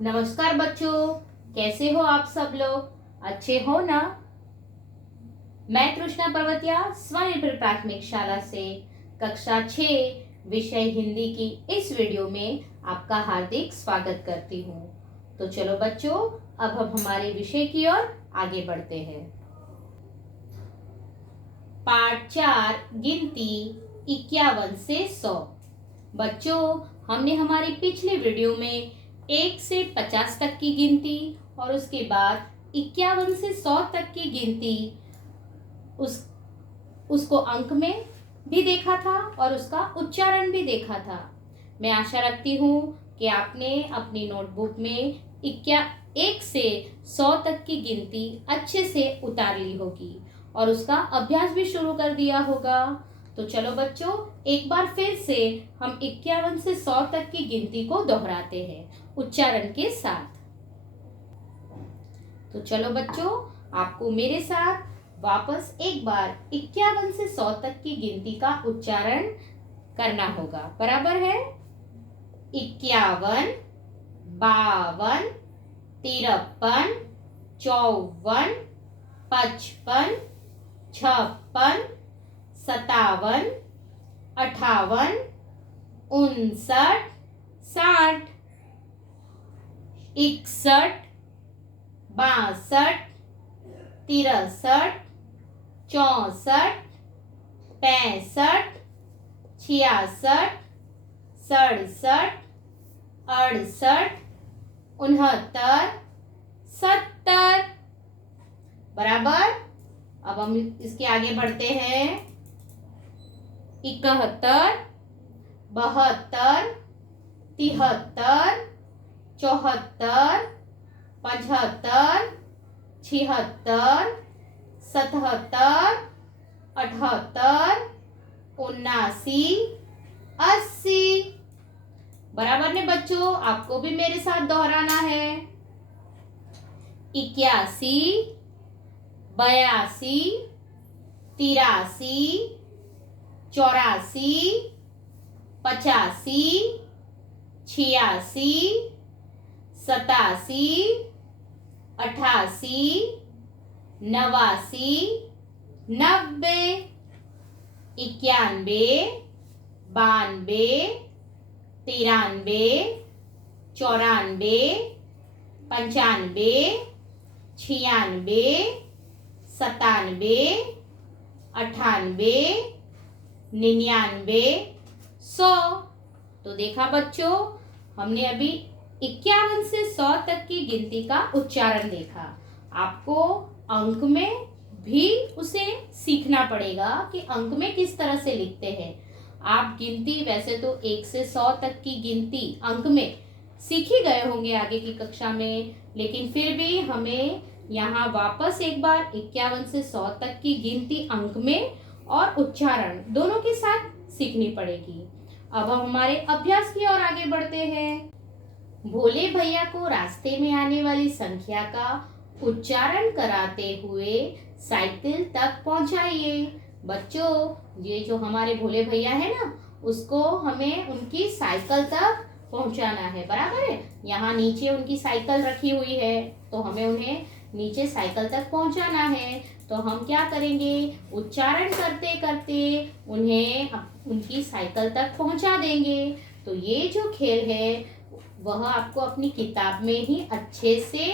नमस्कार बच्चों, कैसे हो आप सब लोग? अच्छे हो ना? मैं कृष्णा पर्वतिया स्वनिर्भर प्राथमिक शाला से कक्षा 6 विषय हिंदी की इस वीडियो में आपका हार्दिक स्वागत करती हूँ। तो चलो बच्चों, अब हम हमारे विषय की ओर आगे बढ़ते हैं। पाठ 4 गिनती 51 से 100। बच्चों, हमने हमारी पिछले वीडियो में 1 से 50 तक की गिनती और उसके बाद 51 से 100 तक की गिनती उसको अंक में भी देखा था और उसका उच्चारण भी देखा था। मैं आशा रखती हूँ कि आपने अपनी नोटबुक में 1 से 100 तक की गिनती अच्छे से उतार ली होगी और उसका अभ्यास भी शुरू कर दिया होगा। तो चलो बच्चों, एक बार फिर से हम 51 से 100 तक की गिनती को दोहराते हैं उच्चारण के साथ। तो चलो बच्चों, आपको मेरे साथ वापस एक बार 51 से 100 तक की गिनती का उच्चारण करना होगा। बराबर है? 51, 52, 53, 54, 55, 56, 57, 58, 59, 60, 61, 62, 63, 64, 65, 66, 67, 68, 69, 70। बराबर? अब हम इसके आगे बढ़ते हैं। 71, 72, 73, 74, 75, 76, 77, 78, 79, 80। बराबर ने बच्चों? आपको भी मेरे साथ दोहराना है। 81, 82, 83, 84, 85, 86, 87, 88, 89, 90, 91, 92, 93, 94, 95, 96, 97, 98, 99, 100। तो देखा बच्चों, हमने अभी 51 से 100 तक की गिनती का उच्चारण देखा। आपको अंक में भी उसे सीखना पड़ेगा कि अंक में किस तरह से लिखते हैं। आप गिनती वैसे तो 1 से 100 तक की गिनती अंक में सीख ही गए होंगे आगे की कक्षा में, लेकिन फिर भी हमें यहाँ वापस एक बार 51 से 100 तक की गिनती अंक में और उच्चारण दोनों के साथ सीखनी पड़ेगी। अब हम हमारे अभ्यास की ओर आगे बढ़ते हैं। भोले भैया को रास्ते में आने वाली संख्या का उच्चारण कराते हुए साइकिल तक पहुंचाइए। बच्चों, ये जो हमारे भोले भैया है ना, उसको हमें उनकी साइकिल तक पहुंचाना है। बराबर है? यहाँ नीचे उनकी साइकिल रखी हुई है, तो हमें उन्हें नीचे साइकिल तक पहुंचाना है। तो हम क्या करेंगे? उच्चारण करते करते उन्हें उनकी साइकिल तक पहुंचा देंगे। तो ये जो खेल है वह आपको अपनी किताब में ही अच्छे से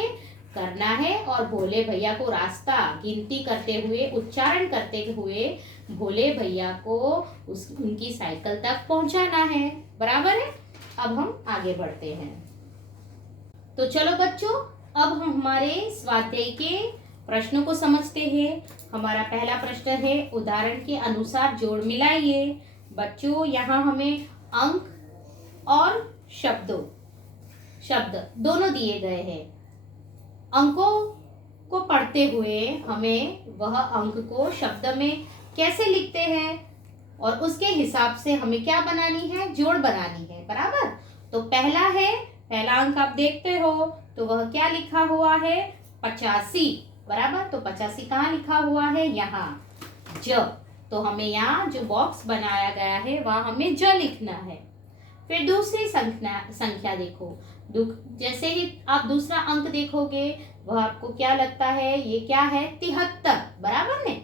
करना है और भोले भैया को रास्ता गिनती करते हुए, उच्चारण करते हुए भोले भैया को उनकी साइकिल तक पहुंचाना है। बराबर है? अब हम आगे बढ़ते हैं। तो चलो बच्चों, अब हम हमारे स्वाध्याय के प्रश्नों को समझते हैं। हमारा पहला प्रश्न है, उदाहरण के अनुसार जोड़ मिलाइए। बच्चों, यहाँ हमें अंक और शब्द दोनों दिए गए हैं। अंकों को पढ़ते हुए हमें वह अंक को शब्द में कैसे लिखते हैं और उसके हिसाब से हमें क्या बनानी है? जोड़ बनानी है। बराबर? तो पहला अंक आप देखते हो तो वह क्या लिखा हुआ है? 85। बराबर? तो 85 कहाँ लिखा हुआ है? यहाँ ज। तो हमें यहाँ जो बॉक्स बनाया गया है वहाँ हमें ज लिखना है। फिर दूसरी संख्या देखो, जैसे ही आप दूसरा अंक देखोगे वह आपको क्या लगता है, ये क्या है, 73, बराबर ने।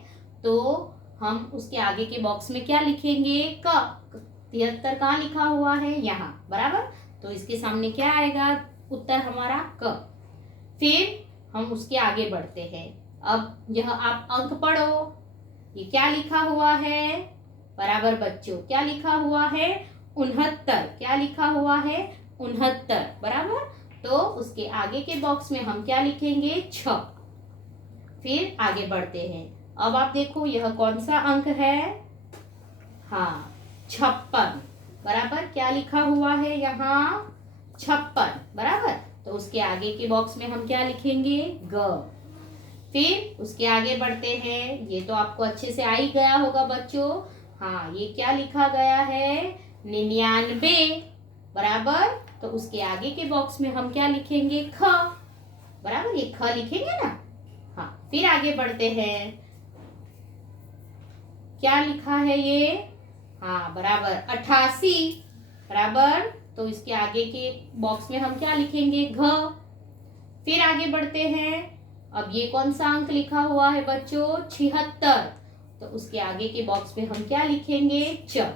तो हम उसके आगे के बॉक्स में क्या लिखेंगे, क। 73 कहाँ लिखा हुआ है, यहाँ, बराबर। तो इसके सामने क्या आएगा, उत्तर हमारा क। फिर हम उसके आगे बढ़ते हैं। अब यह आप अंक पढ़ो, ये क्या लिखा हुआ है, बराबर बच्चों, क्या लिखा हुआ है, 69। क्या लिखा हुआ है, 69, बराबर। तो उसके आगे के बॉक्स में हम क्या लिखेंगे, 6। फिर आगे बढ़ते हैं। अब आप देखो यह कौन सा अंक है, हाँ, 56, बराबर। क्या लिखा हुआ है यहाँ, 56, बराबर। तो उसके आगे के बॉक्स में हम क्या लिखेंगे, ग। फिर उसके आगे बढ़ते हैं। ये तो आपको अच्छे से आ ही गया होगा बच्चों। हाँ, ये क्या लिखा गया है, 99, बराबर। तो उसके आगे के बॉक्स में हम क्या लिखेंगे, ख, बराबर। ये ख लिखेंगे ना। हाँ, फिर आगे बढ़ते हैं। क्या लिखा है ये, हाँ, बराबर 88, बराबर। तो इसके आगे के बॉक्स में हम क्या लिखेंगे, घ। फिर आगे बढ़ते हैं। अब ये कौन सा अंक लिखा हुआ है बच्चों, 76। तो उसके आगे के बॉक्स में हम क्या लिखेंगे, च।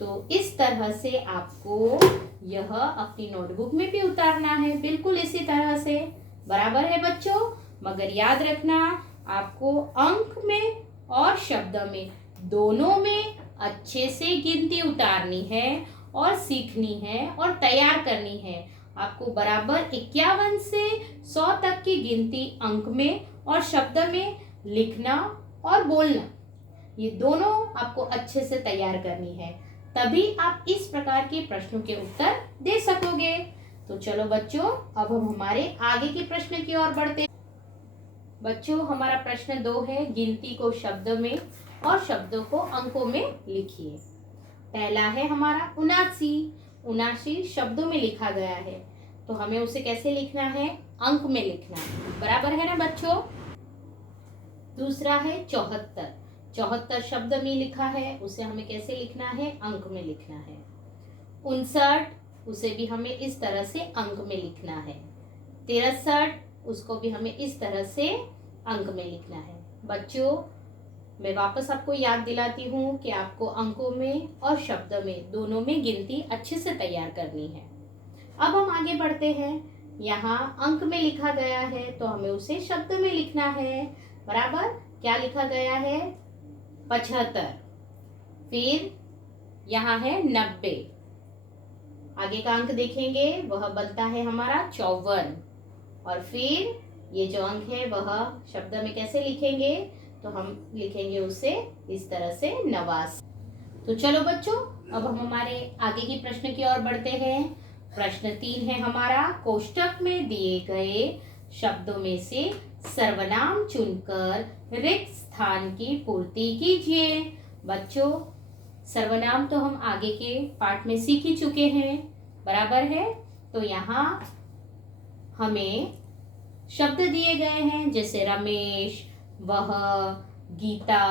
तो इस तरह से आपको यह अपनी नोटबुक में भी उतारना है, बिल्कुल इसी तरह से, बराबर है बच्चों। मगर याद रखना, आपको अंक में और शब्द में दोनों में अच्छे से गिनती उतारनी है और सीखनी है और तैयार करनी है। आपको बराबर 51 से 100 तक की गिनती अंक में और शब्द में लिखना और बोलना, ये दोनों आपको अच्छे से तैयार करनी है, तभी आप इस प्रकार के प्रश्नों के उत्तर दे सकोगे। तो चलो बच्चों, अब हम हमारे आगे के प्रश्न की ओर बढ़ते। बच्चों, हमारा प्रश्न 2 है, गिनती को शब्द में और शब्दों को अंकों में लिखिए। पहला है हमारा 79। 79 शब्दों में लिखा गया है, तो हमें उसे कैसे लिखना है, अंक में लिखना है, बराबर है ना बच्चों। दूसरा है 74। 74 शब्द में लिखा है, उसे हमें कैसे लिखना है, अंक में लिखना है। 59, उसे भी हमें इस तरह से अंक में लिखना है। 63, उसको भी हमें इस तरह से अंक में लिखना है। बच्चों, मैं वापस आपको याद दिलाती हूँ कि आपको अंकों में और शब्द में दोनों में गिनती अच्छे से तैयार करनी है। अब हम आगे बढ़ते हैं। यहाँ अंक में लिखा गया है, तो हमें उसे शब्द में लिखना है, बराबर। क्या लिखा गया है, 75। फिर यहाँ है 90। आगे का अंक देखेंगे, वह बनता है हमारा 54। और फिर ये जो अंक है वह शब्द में कैसे लिखेंगे, तो हम लिखेंगे उसे इस तरह से, 89। तो चलो बच्चों, अब हम हमारे आगे की प्रश्न की ओर बढ़ते हैं। प्रश्न 3 है हमारा, कोष्टक में दिए गए शब्दों में से सर्वनाम चुनकर रिक्त स्थान की पूर्ति कीजिए। बच्चों, सर्वनाम तो हम आगे के पाठ में सीख ही चुके हैं, बराबर है। तो यहाँ हमें शब्द दिए गए हैं, जैसे रमेश, वह, गीता,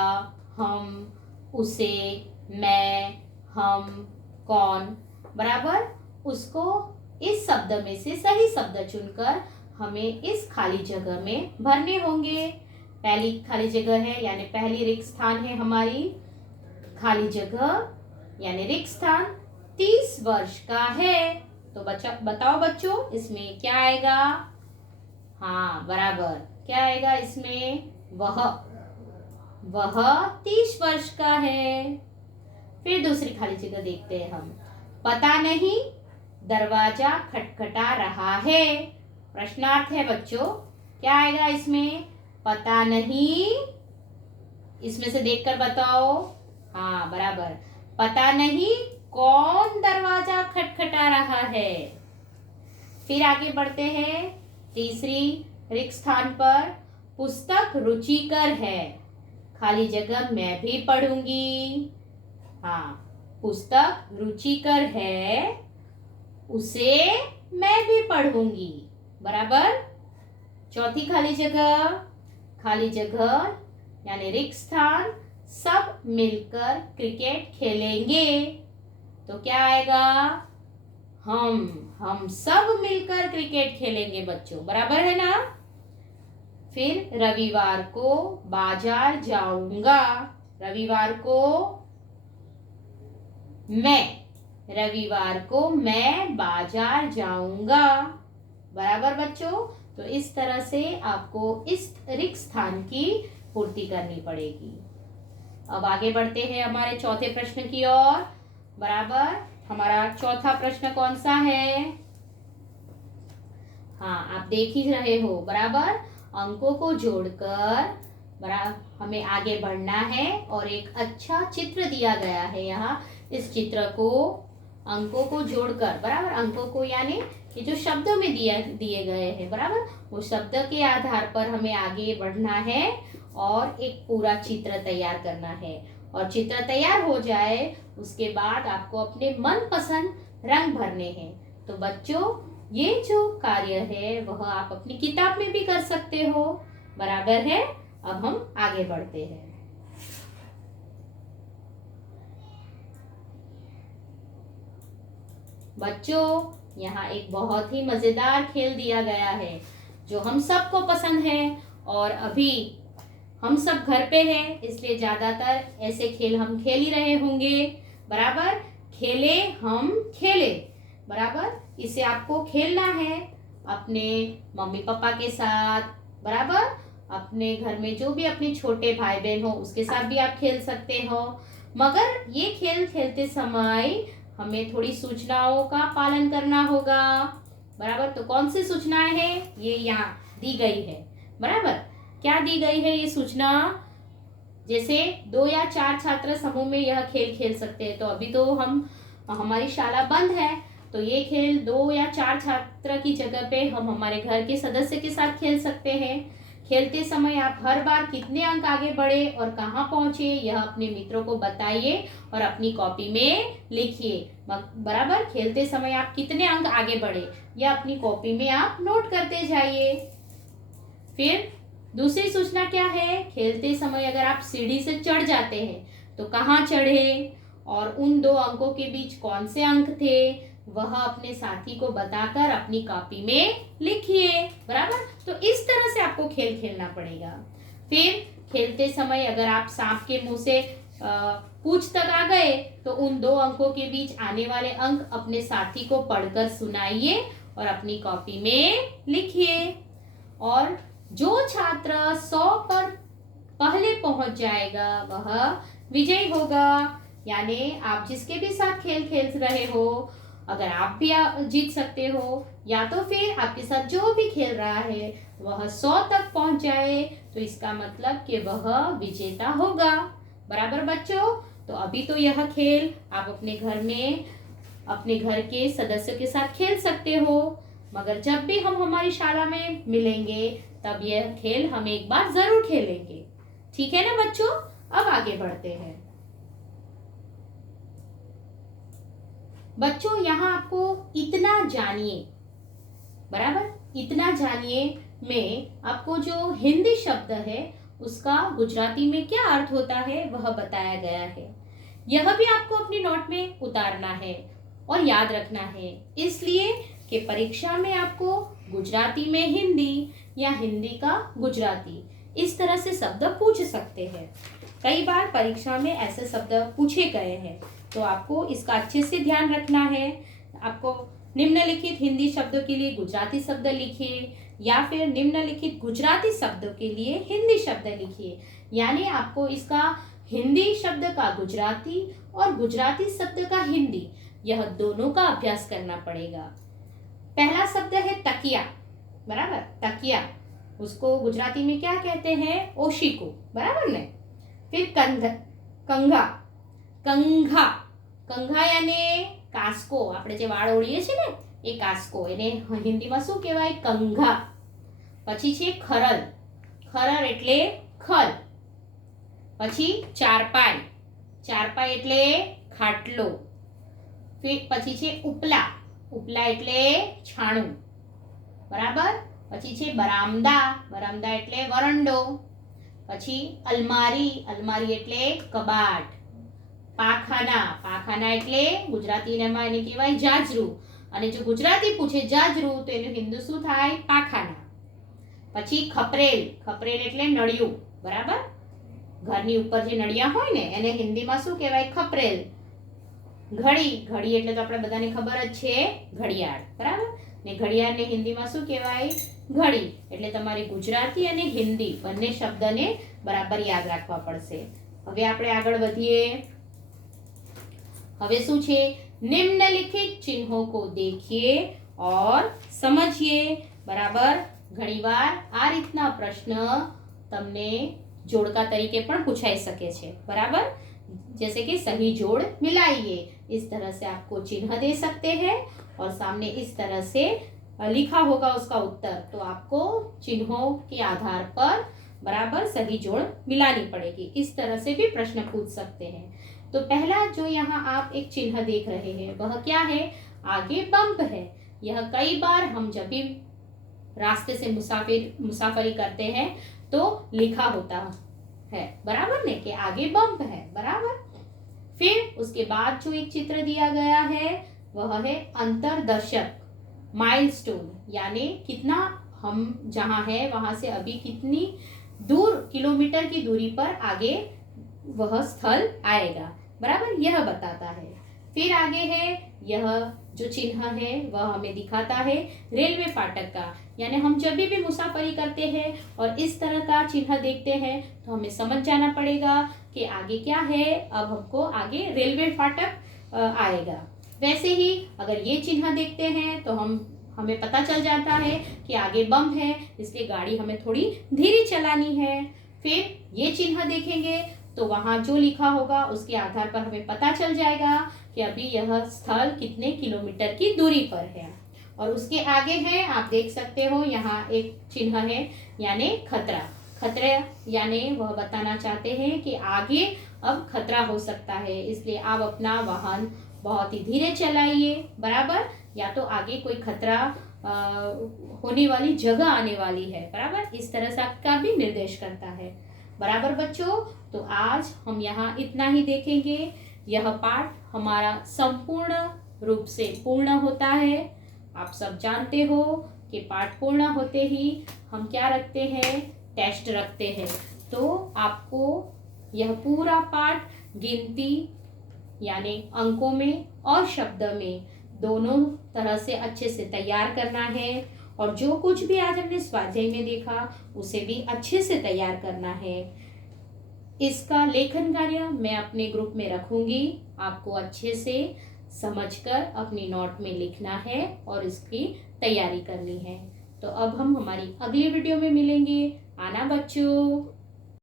हम, उसे, मैं, हम, कौन, बराबर। उसको इस शब्द में से सही शब्द चुनकर हमें इस खाली जगह में भरने होंगे। पहली खाली जगह है, यानी पहली रिक्त स्थान है हमारी खाली जगह, यानी रिक्त स्थान 30 वर्ष का है। तो बताओ बच्चों, इसमें क्या आएगा, हाँ, बराबर, क्या आएगा इसमें, वह 30 वर्ष का है। फिर दूसरी खाली जगह देखते हैं हम, पता नहीं दरवाजा खटखटा रहा है। प्रश्नार्थ है बच्चों, क्या आएगा इसमें, पता नहीं, इसमें से देखकर बताओ, हाँ, बराबर, पता नहीं कौन दरवाजा खटखटा रहा है। फिर आगे बढ़ते हैं, तीसरी रिक्त स्थान पर, पुस्तक रुचिकर है, खाली जगह मैं भी पढ़ूंगी। हाँ, पुस्तक रुचिकर है, उसे मैं भी पढ़ूंगी, बराबर। चौथी खाली जगह यानी रिक्त स्थान, सब मिलकर क्रिकेट खेलेंगे। तो क्या आएगा, हम सब मिलकर क्रिकेट खेलेंगे बच्चों, बराबर है ना। फिर रविवार को बाजार जाऊंगा, रविवार को मैं बाजार जाऊंगा, बराबर बच्चों। तो इस तरह से आपको इस रिक्त स्थान की पूर्ति करनी पड़ेगी। अब आगे बढ़ते हैं हमारे चौथे प्रश्न की ओर, बराबर। हमारा चौथा प्रश्न कौन सा है? हाँ, आप देख ही रहे हो, बराबर। अंकों को जोड़कर बराबर हमें आगे बढ़ना है और एक अच्छा चित्र दिया गया है यहाँ। इस चित्र को अंकों को जोड़कर, बराबर, अंकों को यानी ये जो शब्दों में दिए गए हैं, बराबर, वो शब्द के आधार पर हमें आगे बढ़ना है और एक पूरा चित्र तैयार करना है। और चित्र तैयार हो जाए उसके बाद आपको अपने मनपसंद रंग भरने हैं। तो बच्चों, ये जो कार्य है वह आप अपनी किताब में भी कर सकते हो, बराबर है। अब हम आगे बढ़ते हैं। बच्चों, यहाँ एक बहुत ही मजेदार खेल दिया गया है जो हम सबको पसंद है, और अभी हम सब घर पे हैं, इसलिए ज्यादातर ऐसे खेल हम खेल ही रहे होंगे, बराबर। खेले हम खेले, बराबर। इसे आपको खेलना है अपने मम्मी पापा के साथ, बराबर। अपने घर में जो भी अपने छोटे भाई बहन हो उसके साथ भी आप खेल सकते हो। मगर ये खेल खेलते समय हमें थोड़ी सूचनाओं का पालन करना होगा, बराबर। तो कौन सी सूचनाएं हैं ये यहाँ दी गई है, बराबर। क्या दी गई है ये सूचना? जैसे 2 या 4 छात्र समूह में यह खेल खेल सकते हैं। तो अभी तो हमारी शाला बंद है, तो ये खेल 2 या 4 छात्र की जगह पे हम हमारे घर के सदस्य के साथ खेल सकते हैं। खेलते समय आप हर बार कितने अंक आगे बढ़े और कहाँ पहुंचे यह अपने मित्रों को बताइए और अपनी कॉपी में लिखिए, बराबर। खेलते समय आप कितने अंक आगे बढ़े यह अपनी कॉपी में आप नोट करते जाइए। फिर दूसरी सूचना क्या है? खेलते समय अगर आप सीढ़ी से चढ़ जाते हैं तो कहाँ चढ़े और उन 2 अंकों के बीच कौन से अंक थे वह अपने साथी को बताकर अपनी कॉपी में लिखिए, बराबर। तो इस तरह से आपको खेल खेलना पड़ेगा। फिर खेलते समय अगर आप सांप के मुंह से पूंछ तक आ गए तो उन 2 अंकों के बीच आने वाले अंक अपने साथी को पढ़कर सुनाइए और अपनी कॉपी में लिखिए। और जो छात्र 100 पर पहले पहुंच जाएगा वह विजयी होगा। यानी आप जिसके भी साथ खेल खेल रहे हो, अगर आप भी जीत सकते हो या तो फिर आपके साथ जो भी खेल रहा है वह 100 तक पहुंच जाए तो इसका मतलब कि वह विजेता होगा, बराबर बच्चों। तो अभी तो यह खेल आप अपने घर में अपने घर के सदस्यों के साथ खेल सकते हो, मगर जब भी हम हमारी शाला में मिलेंगे तब यह खेल हम एक बार जरूर खेलेंगे, ठीक है ना बच्चों। अब आगे बढ़ते हैं। बच्चों, यहाँ आपको इतना जानिए, बराबर, इतना जानिए में आपको जो हिंदी शब्द है उसका गुजराती में क्या अर्थ होता है वह बताया गया है। यह भी आपको अपनी नोट में उतारना है और याद रखना है, इसलिए कि परीक्षा में आपको गुजराती में हिंदी या हिंदी का गुजराती इस तरह से शब्द पूछ सकते हैं। कई बार परीक्षा में ऐसे शब्द पूछे गए हैं, तो आपको इसका अच्छे से ध्यान रखना है। आपको निम्नलिखित हिंदी शब्दों के लिए गुजराती शब्द लिखिए या फिर निम्नलिखित गुजराती शब्दों के लिए हिंदी शब्द लिखिए। यानी आपको इसका हिंदी शब्द का गुजराती और गुजराती शब्द का हिंदी, यह दोनों का अभ्यास करना पड़ेगा। पहला शब्द है तकिया, बराबर, तकिया, उसको गुजराती में क्या कहते हैं? ओशिको, बराबर ने। फिर कंघा, कंघा, कंघा यानी કાસ્કો, આપણે જે વાળ ઓળીએ છીએ ને એ કાસ્કો, એને હિન્દીમાં શું કહેવાય? કંઘા. પછી છે ખરલ, ખરલ એટલે ખલ. પછી ચારપાઈ, ચારપાઈ એટલે ખાટલો. પછી છે ઉપલા, ઉપલા એટલે છાણું, બરાબર. પછી છે બરામદા, બરામદા એટલે વરંડો. પછી અલમારી, અલમારી એટલે કબાટ. પાખાના, પાખાના એટલે ગુજરાતીમાં એને કહેવાય જાજરૂ. અને જો ગુજરાતી પૂછે જાજરૂ તો એનું હિન્દુ શું થાય? પાખાના. પછી ખપરેલ, ખપરેલ એટલે નળિયું, બરાબર? ઘરની ઉપર જે નળિયા હોય ને એને હિન્દીમાં શું કહેવાય? ખપરેલ. ઘડી, ઘડી એટલે તો આપણે બધાને ખબર જ છે ઘડિયાળ, બરાબર? ને ઘડિયાળને હિન્દીમાં શું કહેવાય? ઘડી. એટલે તમારે ગુજરાતી અને હિન્દી બંને શબ્દને બરાબર યાદ રાખવા પડશે. હવે આપણે આગળ વધીએ. હવે શું છે? निम्नलिखित चिन्हों को देखिए और समझिए. બરાબર? ઘણીવાર આ રીતના પ્રશ્ન તમને जोड़का तरीके पण पूछाई सके छे, बराबर? जैसे कि सही जोड़ मिलाइए, इस तरह से आपको चिन्ह दे सकते हैं और सामने इस तरह से लिखा होगा उसका उत्तर, तो आपको चिन्हों के आधार पर बराबर सही जोड़ मिलानी पड़ेगी. इस तरह से भी प्रश्न पूछ सकते हैं. तो पहला जो यहाँ आप एक चिन्ह देख रहे हैं वह क्या है? आगे बम्प है. यह कई बार हम जब भी रास्ते से मुसाफरी करते हैं तो लिखा होता है, बराबर ने, कि आगे बम्प है, बराबर? फिर उसके बाद जो एक चित्र दिया गया है वह है अंतरदर्शक, माइलस्टोन, यानी कितना हम जहाँ है वहां से अभी कितनी दूर, किलोमीटर की दूरी पर आगे वह स्थल आएगा, बराबर? यह बताता है. फिर आगे है, यह जो चिन्ह है वह हमें दिखाता है रेलवे फाटक का, यानी हम जब भी मुसाफरी करते हैं और इस तरह का चिन्ह देखते हैं तो हमें समझ जाना पड़ेगा कि आगे क्या है. अब हमको आगे रेलवे फाटक आएगा. वैसे ही अगर ये चिन्ह देखते हैं तो हमें पता चल जाता है कि आगे बम है, इसलिए गाड़ी हमें थोड़ी धीरे चलानी है. फिर ये चिन्ह देखेंगे तो वहाँ जो लिखा होगा उसके आधार पर हमें पता चल जाएगा कि अभी यह स्थल कितने किलोमीटर की दूरी पर है. और उसके आगे है, आप देख सकते हो यहाँ एक चिन्ह है, यानी खतरा. खतरा यानी वह बताना चाहते हैं कि आगे अब खतरा हो सकता है, इसलिए आप अपना वाहन बहुत ही धीरे चलाइए, बराबर? या तो आगे कोई खतरा होने वाली जगह आने वाली है, बराबर? इस तरह से आपका भी निर्देश करता है, बराबर बच्चों? तो आज हम यहाँ इतना ही देखेंगे. यह पाठ हमारा संपूर्ण रूप से पूर्ण होता है. आप सब जानते हो कि पाठ पूर्ण होते ही हम क्या रखते हैं? टेस्ट रखते हैं. तो आपको यह पूरा पाठ गिनती यानी अंकों में और शब्द में दोनों तरह से अच्छे से तैयार करना है. और जो कुछ भी आज हमने स्वाध्याय में देखा उसे भी अच्छे से तैयार करना है. इसका लेखन कार्य मैं अपने ग्रुप में रखूंगी. आपको अच्छे से समझकर अपनी नोट में लिखना है और इसकी तैयारी करनी है. तो अब हम हमारी अगली वीडियो में मिलेंगे. आना बच्चों.